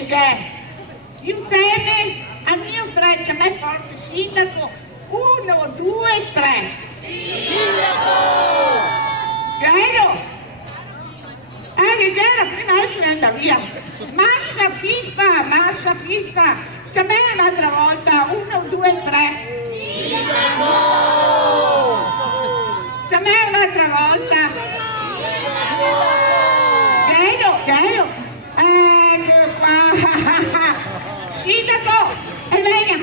che aiutami al mio 3, c'è me forte sindaco, 1, 2, 3. Sindaco! Bello! Righello, prima adesso ne andava via. Massa FIFA, c'è me un'altra volta, 1, 2, 3. Sindaco! C'è me un'altra volta. Bello! Ecco qua. Sindaco, e venga,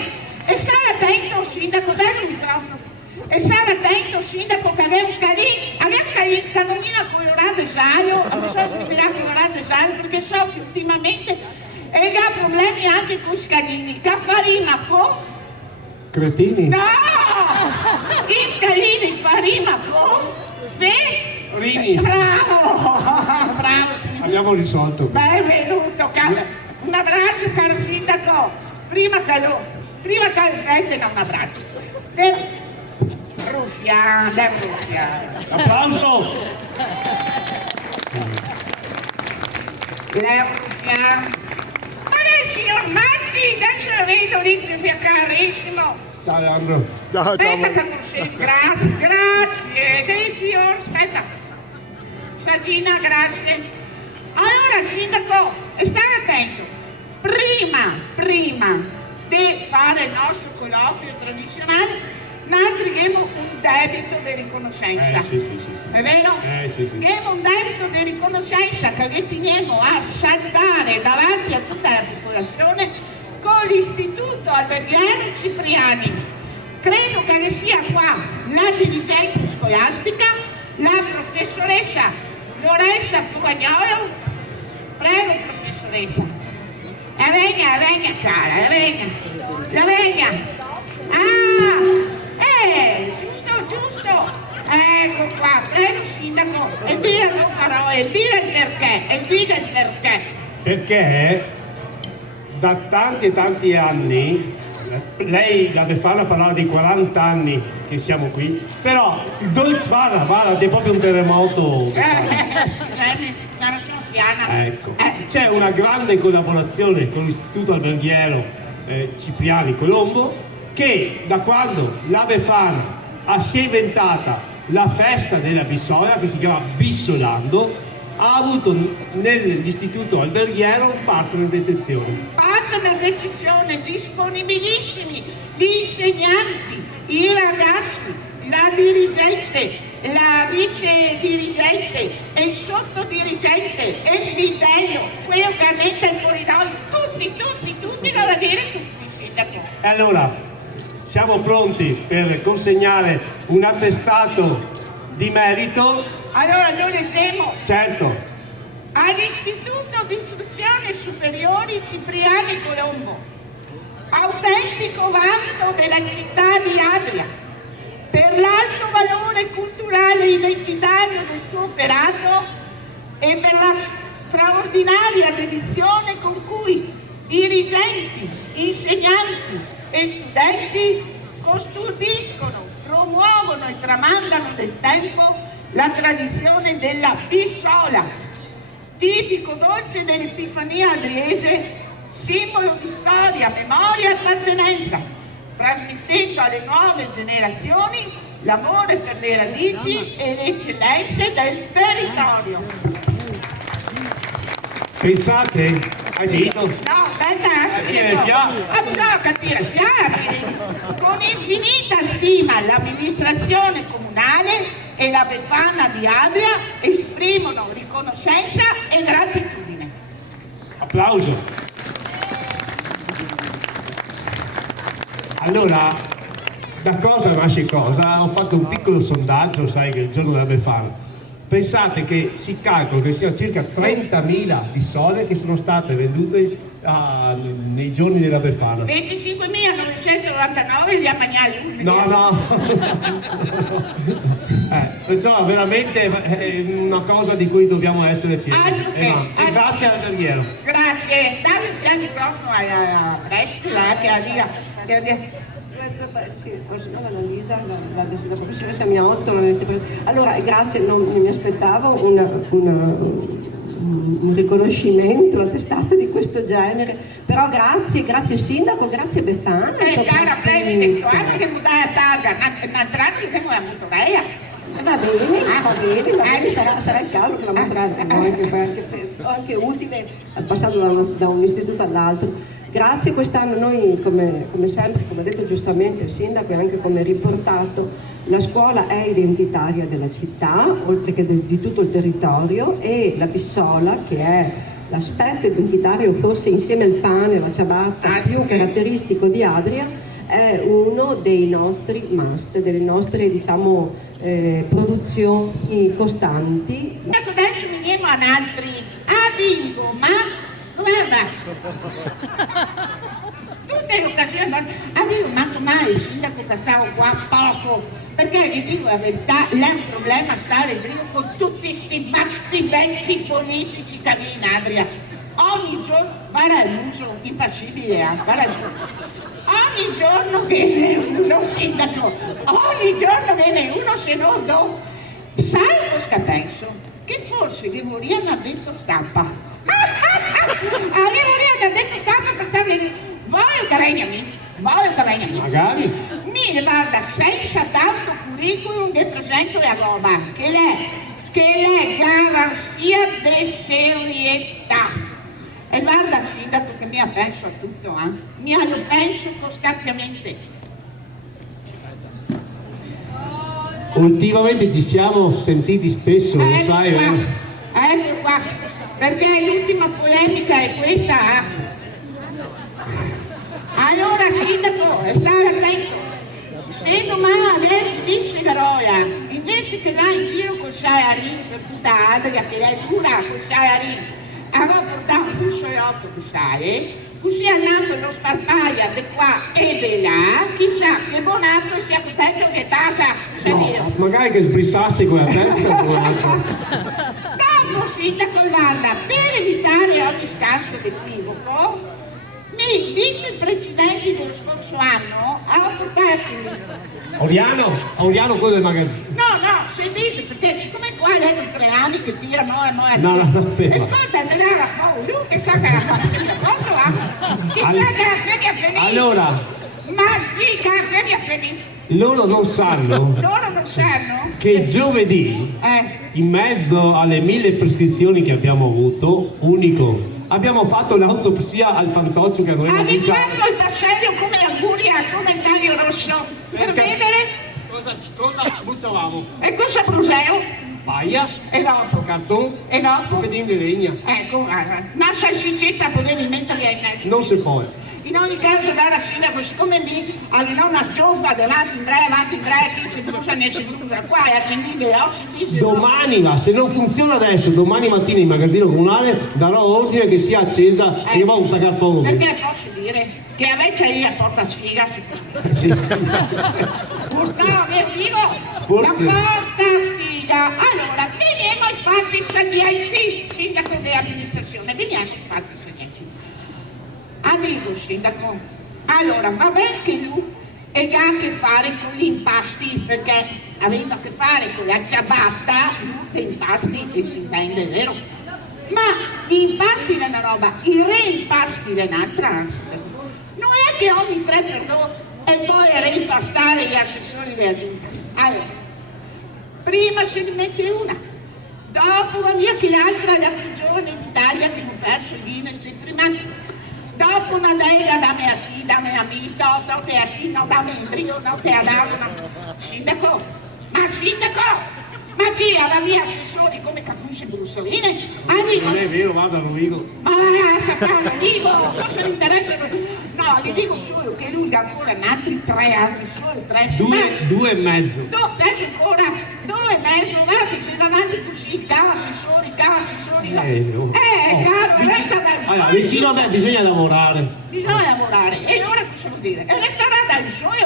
e stai attento, sindaco, dai il microfono. E stai attento, sindaco, che abbiamo scalini, cannonina colorata Saio, non so se dirà colorata Saio, perché so che ultimamente ha problemi anche con scalini. Che farina con? Cretini? No! I scalini farina con? Rini. Bravo, sindaco. Abbiamo risolto. Benvenuto, un abbraccio caro sindaco, prima che un abbraccio. Ruffiano. Applauso! Leo Ruffiano. Ma lei signor Maggi, adesso lo vedo lì carissimo. Ciao Leandro. Ciao. Aspetta che consegno, grazie, dei fiori, aspetta. Sagina, grazie. Allora sindaco, stai attento, prima di fare il nostro colloquio tradizionale, noi abbiamo un debito di riconoscenza. Sì. È vero? Sì. Abbiamo un debito di riconoscenza che riteniamo a saldare davanti a tutta la popolazione con l'Istituto Alberghiero Cipriani. Credo che ne sia qua la dirigente scolastica, la professoressa Loressa Fugagnolo. Prego professoressa. Venga cara, venga. Giusto. Ecco qua, prego sindaco, e dica due parole, e dica il perché. Perché da tanti anni, lei la Befana parlava di 40 anni che siamo qui, però guarda, è proprio un terremoto. Scusami, ma non sono fiana. Ecco. C'è una grande collaborazione con l'Istituto Alberghiero Cipriani Colombo, che da quando la Befana si è inventata la festa della Bissola, che si chiama Bissolando, ha avuto nell'Istituto Alberghiero un partner d'eccezione. Partner d'eccezione, disponibilissimi, gli insegnanti, i ragazzi, la dirigente, la vice dirigente, e il sottodirigente, e il bidello, quello che annetta il corridoio, tutti, da dire tutti, sindaco. E allora, siamo pronti per consegnare un attestato di merito. Allora noi le siamo Certo. all'Istituto di Istruzione Superiori Cipriani Colombo, autentico vanto della città di Adria, per l'alto valore culturale e identitario del suo operato e per la straordinaria dedizione con cui dirigenti, insegnanti e studenti custodiscono, promuovono e tramandano nel tempo la tradizione della Bissola, tipico dolce dell'Epifania adriese, simbolo di storia, memoria e appartenenza, trasmettendo alle nuove generazioni l'amore per le radici e le eccellenze del territorio. Pensate? Hai finito? No, bisogna capire, con infinita stima l'amministrazione comunale e la Befana di Adria esprimono riconoscenza e gratitudine. Applauso. Allora, da cosa nasce cosa? Ho fatto un piccolo sondaggio, sai che il giorno della Befana. Pensate che si calcola che siano circa 30.000 Bissole che sono state vendute nei giorni della Befana. 25.999 gli ammagnali. No. Perciò veramente è una cosa di cui dobbiamo essere fieri. Grazie all'Alberghiero. Grazie. Dai il microfono alla Prescila che ha dire. Sì, sono Annalisa, la professoressa mia 8. Allora, grazie, non mi aspettavo una un riconoscimento, un attestato di questo genere, però grazie sindaco, grazie Befana. Cara preside, sto anno che mudare a targa, un altro anno che devo a motoreia. Va bene, sarà il caso che la motoreia anche utile, passato da un istituto all'altro. Grazie, quest'anno noi come sempre, come ha detto giustamente il sindaco e anche come riportato, la scuola è identitaria della città, oltre che di tutto il territorio, e la Bissola, che è l'aspetto identitario, forse insieme al pane e alla ciabatta più caratteristico di Adria, è uno dei nostri must, delle nostre diciamo produzioni costanti. Ecco, adesso veniamo ad altri. Dico, ma guarda, tutte le occasioni, dico, manco mai il sindaco che stavo qua poco, perché gli dico la verità, è un problema stare in giro con tutti questi battibecchi politici italiani in Adria. Ogni giorno, guarda l'uso impassibile, guarda ogni giorno viene uno sindaco, ogni giorno viene uno senato. Sai cosa penso? Che forse gli vorranno addetto stampa. Gli vorranno addetto stampa per stare voglio carregna Magari. mi guarda senza tanto curriculum che presento la roba, che è garanzia di serietà. E guarda sindaco che mi ha penso a tutto, mi lo penso costantemente. Ultimamente ci siamo sentiti spesso, lo sai, Ecco qua, perché l'ultima polemica è questa. Allora sindaco, stai attento, se domani adesso disse la roia, invece che vai in giro col Saiarin per tutta Adria, che è dura col Saiarin, allora portare un bussolotto di sale, così andiamo lo sparpaia di qua e di là, chissà che bonato sia contento che tasa salire. No, magari che sbrissasse con la testa. Dopo sindaco, guarda, per evitare ogni scanso d'equivoco, visto i precedenti dello scorso anno, ho portato Oriano quello del magazzino. No, si dice, perché siccome qua lei di 3 anni che tira no, No, ferma. ascolta, me la fa lui che sa che la fa sempre posso, che sa che la femmina finì. Allora, Ma sì, che la femmina finì. loro non sanno Loro non sanno? che giovedì, in mezzo alle 1000 prescrizioni che abbiamo avuto, abbiamo fatto l'autopsia al fantoccio che avremmo Hai visto. fatto il tassello come Anguria, come il taglio rosso, per Perché? vedere? Cosa bruciavamo? E cosa Bruseo? Paia, E dopo? cartone, E dopo? fedini di legna. Ecco, ma salsicetta potevi metterli in mezzo. Non si può. In ogni caso, dalla sindaco, siccome mi allena una scioffa avanti in tre, chi si brucia ne si brucia, qua e accendete le ossa, dice Domani va, se non funziona adesso, domani mattina in magazzino comunale darò ordine che sia accesa e io vado a staccare fuoco. perché posso dire che a me c'è lì a porta sfiga, Sì. forse no, che dico, Forse. la porta sfiga. Allora, veniamo ai fatti salienti, sindaco dell'amministrazione, veniamo ai fatti salienti. Dico sindaco, allora va bene che lui ha a che fare con gli impasti, perché avendo a che fare con la ciabatta, lui dei impasti e si intende, vero? Ma gli impasti è una roba, i reimpasti è un'altra, sindaco. Non è che ogni 3x2 e poi reimpastare gli assessori della giunta. Allora, prima se ne mette una, dopo va via che l'altra è la più giovane d'Italia che non perso il Guinness dei primati. Dopo una delega da me a ti, da me a me, no te a ti, no da me io, no te a dare una... Sindaco, ma chi aveva via assessori come Cafusi e Brussoline? Dico, Non è vero, vado a Rovigo. ma sappiamo, dico, cosa gli interessa? No, gli dico solo che lui ha ancora altri 3 anni, solo 3, Due e mezzo. no, adesso ancora 2 e mezzo, guarda che se va avanti così, cava assessori. Caro, resta dal Allora, sole. vicino a me bisogna lavorare. Bisogna lavorare, e ora cosa vuol dire? E resterà dal sole,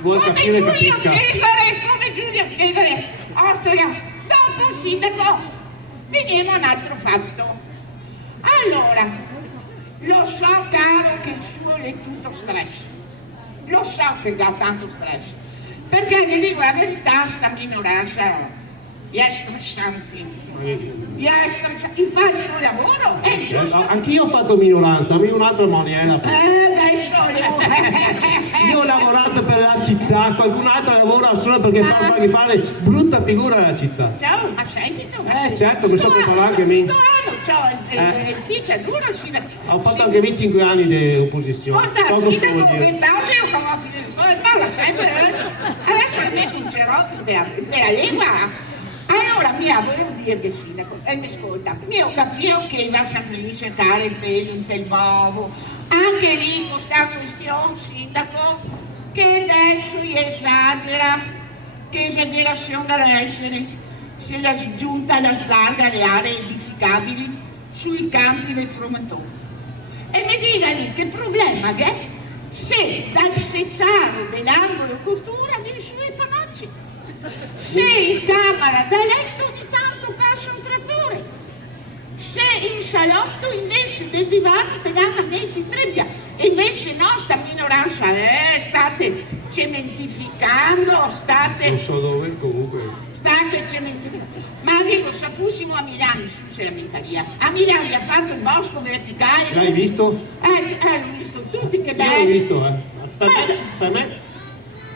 Vuol come capire, Giulio capisca. Cesare, Austria. Dopo sindaco, veniamo a un altro fatto. Allora, lo so caro che il suo è tutto stress, lo so che dà tanto stress, perché vi dico la verità, sta minoranza è stressante. Il fare il suo lavoro è giusto. Anch'io ho fatto minoranza, ma in un'altra maniera. Adesso Io ho lavorato per la città, qualcun altro lavora solo perché fa fare brutta figura alla città. Ciao, ma senti tu? Certo, mi sono preparato anche me. Dice duro il sindaco. Ho fatto anche me 5 anni di opposizione. Ascolta, So il cosa sindaco vuol dire. commentavo io come ho finito. Parla sempre adesso le metto un cerotto della lingua. Allora, volevo dire che il sindaco, mi ascolta, io capisco che va sempre lì a cercare il pelo in pel nuovo, anche lì con sta questione, sindaco, che adesso esagera, che esagerazione deve essere se la giunta la slarga le aree edificabili sui campi del Fromentone. E mi dica lì che problema che è se dal secciaro dell'angolo cottura viene su i panocci, se in camera da letto ogni tanto passa un trattore, se in salotto invece del divano te danno metti trebbia, e invece no, sta minoranza, state cementificando, Non so dove, comunque. state cementificando. Ma dico, se fossimo a Milano, su sei a Milano gli ha fatto il bosco verticale. L'hai visto? L'ho visto tutti, che Io l'ho bello. visto, per me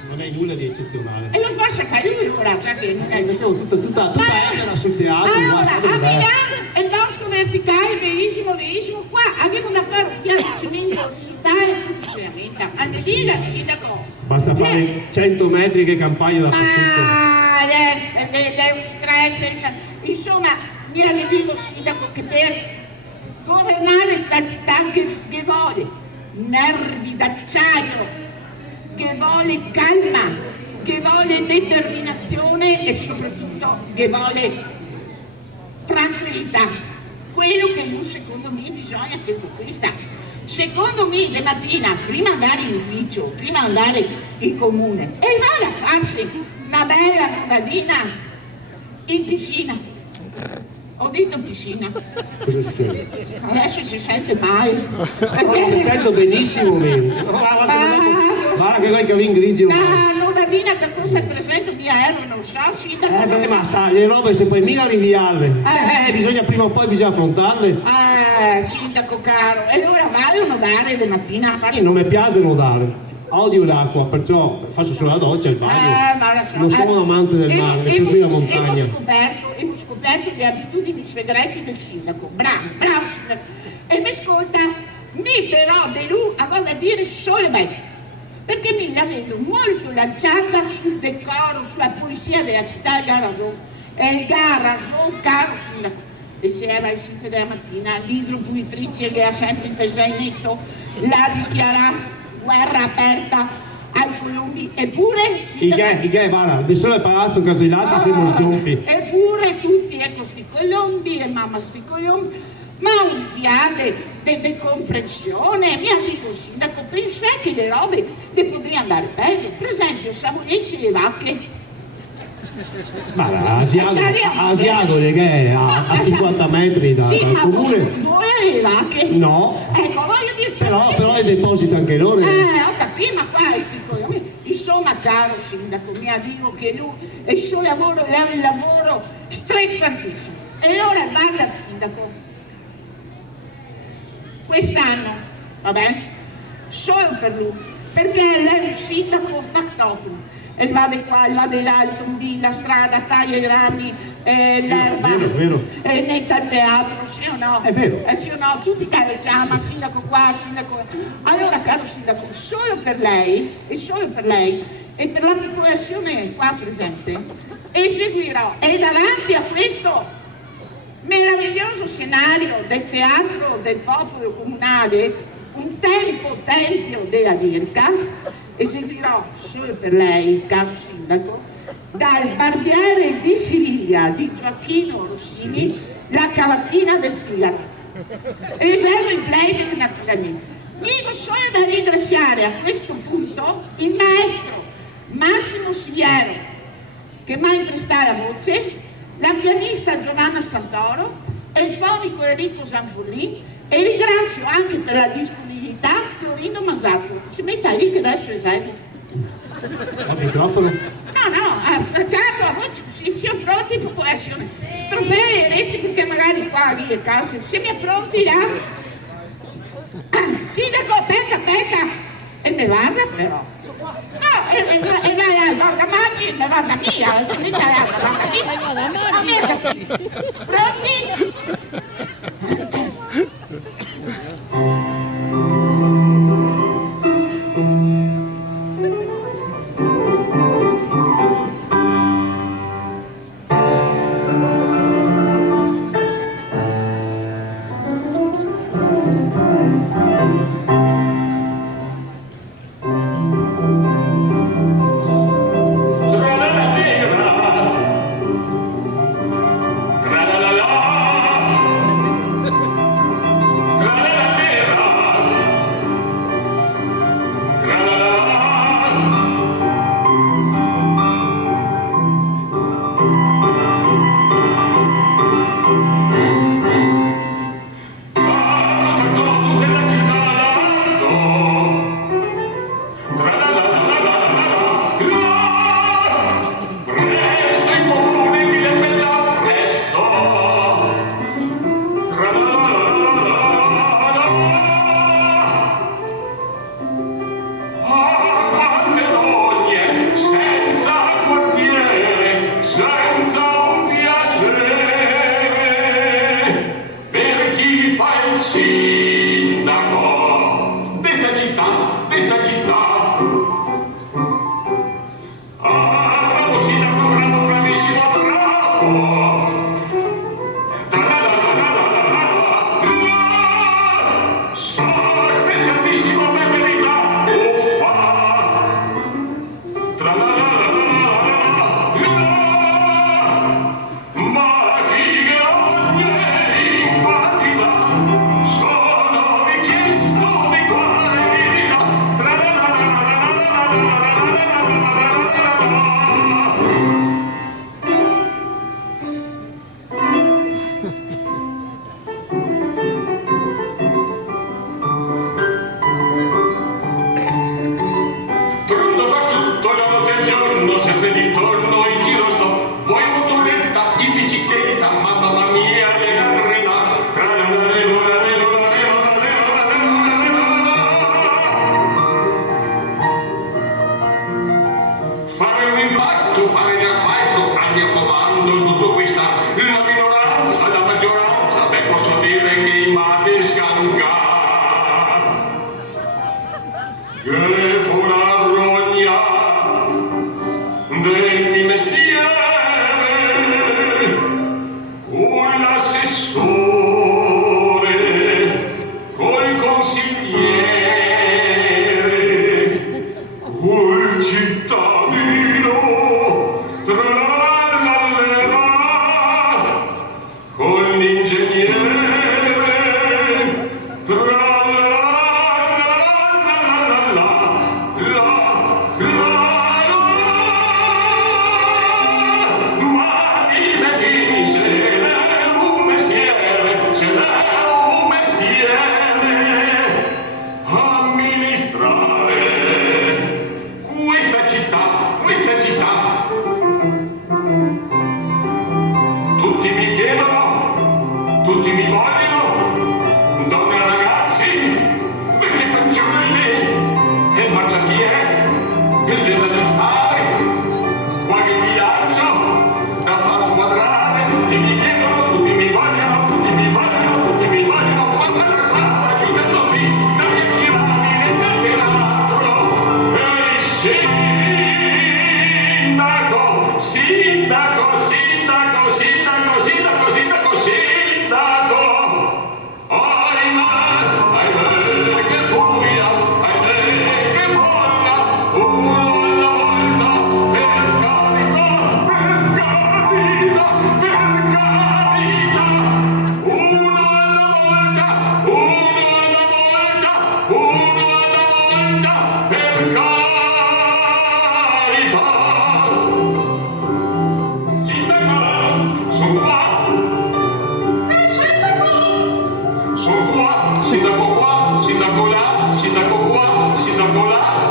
non è nulla di eccezionale. E lo fa sapere lui ora, sa che non è Mettevo tutta era sul teatro. allora, guarda, a dov'è? Milano il bosco verticale, benissimo, benissimo. Qua abbiamo da fare un fiato di cemento orizzontale, tutti si lamenta. Anche lì la sindaco. Basta fare 100 metri che campagna dappertutto. È un stress. Insomma, io le dico, sindaco, che per governare sta città che vuole nervi d'acciaio, che vuole calma, che vuole determinazione e soprattutto che vuole tranquillità. Quello che secondo me bisogna che conquista. Secondo me, di mattina, prima di andare in ufficio, prima di andare in comune, e vada a farsi una bella nudadina in piscina. Ho detto piscina. Cosa succede? Adesso si sente mai. Mi sento benissimo, guarda che vai che grigi. La nudadina che costa 300.000 euro, non so, sindaco. Ma sai, le robe se puoi mica rinviarle. Bisogna prima o poi bisogna affrontarle. Sindaco caro, e allora vale nuotare di mattina a farsi. Io non mi piace nuotare. Odio l'acqua, perciò faccio solo la doccia e il bagno. Ma lo so. Non sono un amante del mare, mi piace la montagna. Hemos scoperto le abitudini segrete del sindaco. Bravo sindaco. E mi ascolta, mi però di lui avevo da dire solo bene. Perché mi la vedo molto lanciata sul decoro, sulla pulizia della città del Garrason. E il Garrason, caro sindaco, e se era alle 5 della mattina, l'idropulitrice che ha sempre il tesainetto la dichiara guerra aperta ai colombi, eppure I che, guarda, di solo il palazzo Casellati siamo sgonfi. eppure tutti, ecco, sti colombi e mamma sti colombi, ma un fiade di comprensione. Mi ha detto, sindaco, pensa che le robe le potrei andare peggio. Per esempio, se volessi le vacche. Ma Asiago che è a 50 metri dal comune. Voi le vacche? No. Ecco, voglio dire, se Però volessi- è deposito anche loro. ho capito, ma qua è sti colombi. Insomma, caro sindaco, mi ha detto che lui il suo lavoro è un lavoro stressantissimo. E allora vada, sindaco, quest'anno, va bene? Solo per lui, perché lei è un sindaco factotum. E va di qua, va di là, il tombino, la strada, taglia i rami, l'erba, vero. netta il teatro, sì o no? È vero. Sì o no? Tutti chiama sindaco qua, sindaco. Allora, caro sindaco, solo per lei, e per la popolazione qua presente, eseguirò, e davanti a questo meraviglioso scenario del teatro del popolo comunale, un tempio della lirica, eseguirò solo per lei, caro sindaco, dal Barbiere di Siviglia di Gioacchino Rossini, la cavatina del Figaro. Riservo il playback naturalmente. Dico solo da ringraziare a questo punto il maestro Massimo Sigliero, che mi ha imprestato la voce, la pianista Giovanna Santoro e il fonico Enrico Zanfurlin, e ringrazio anche per la disponibilità Florindo Masato. Si metta lì che adesso esegue. Al microfono. No, ha attaccato allora voi siamo pronti per essere stropere perché magari qua lì a casa siamo pronti là? Sindaco, aspetta e me guarda però no, e guarda Maggi e me guarda mia se mi dai guarda mia pronti?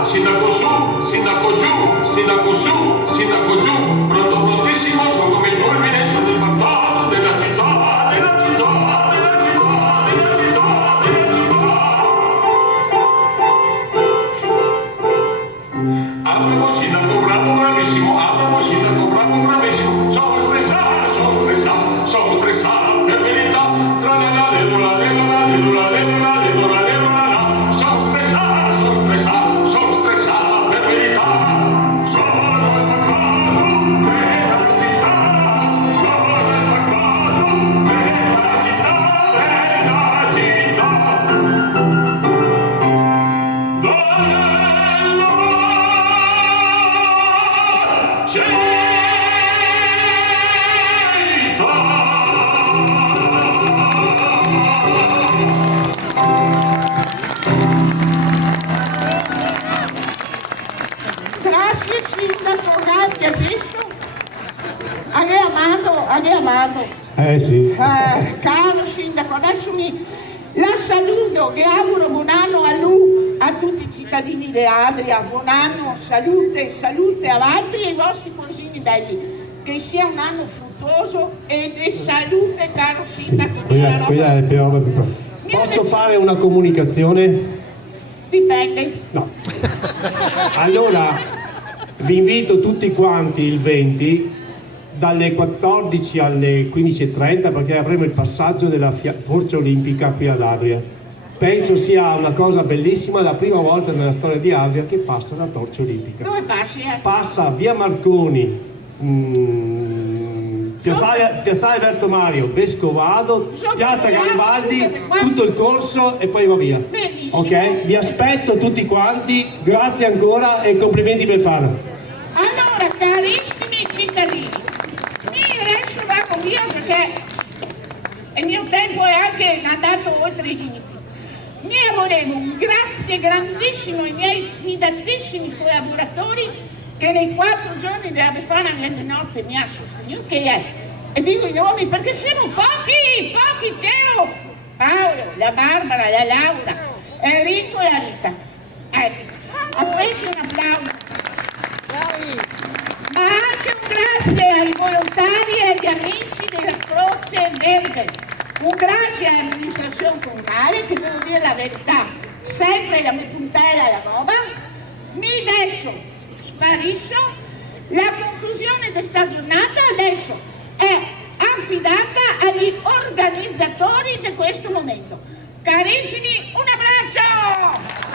Sindaco su, sindaco giù, sindaco su, sindaco giù, pronto prontissimo. Sono stressata per verità. Sono il fantato della città. Sono il fantato della città. Grazie sindaco, grazie, visto? Hai amato. Sì. Caro sindaco, adesso la saluto, che auguro buon anno a lui, a tutti i cittadini di Adria, buon anno, salute, avanti e ai vostri cosini belli, che sia un anno fruttuoso e di salute, caro sindaco. Quella è più. Posso fare una comunicazione? Dipende. No. Allora, vi invito tutti quanti il 20 dalle 14 alle 15:30 perché avremo il passaggio della Forza Olimpica qui ad Adria. Penso sia una cosa bellissima, la prima volta nella storia di Adria che passa la torcia olimpica. Dove passi? Passa via Marconi, Piazzale Alberto Mario, Vescovado, Piazza Garibaldi, tutto il corso e poi va via. Benissimo. Ok? Vi aspetto tutti quanti, grazie ancora e complimenti per fare. Allora, carissimi cittadini, adesso vado via perché il mio tempo è anche andato oltre i limiti. Volevo un grazie grandissimo ai miei fidatissimi collaboratori che nei 4 giorni della Befana di notte mi ha sostenuto, e dico i nomi perché siamo pochi, cielo! Paolo, la Barbara, la Laura, Enrico e la Rita. Ecco, a questi un applauso. Ma anche un grazie ai volontari e agli amici della Croce Verde. Un grazie all'amministrazione comunale, che devo dire la verità, sempre la mia puntella alla roba. Adesso sparisce. La conclusione di questa giornata adesso è affidata agli organizzatori di questo momento. Carissimi, un abbraccio!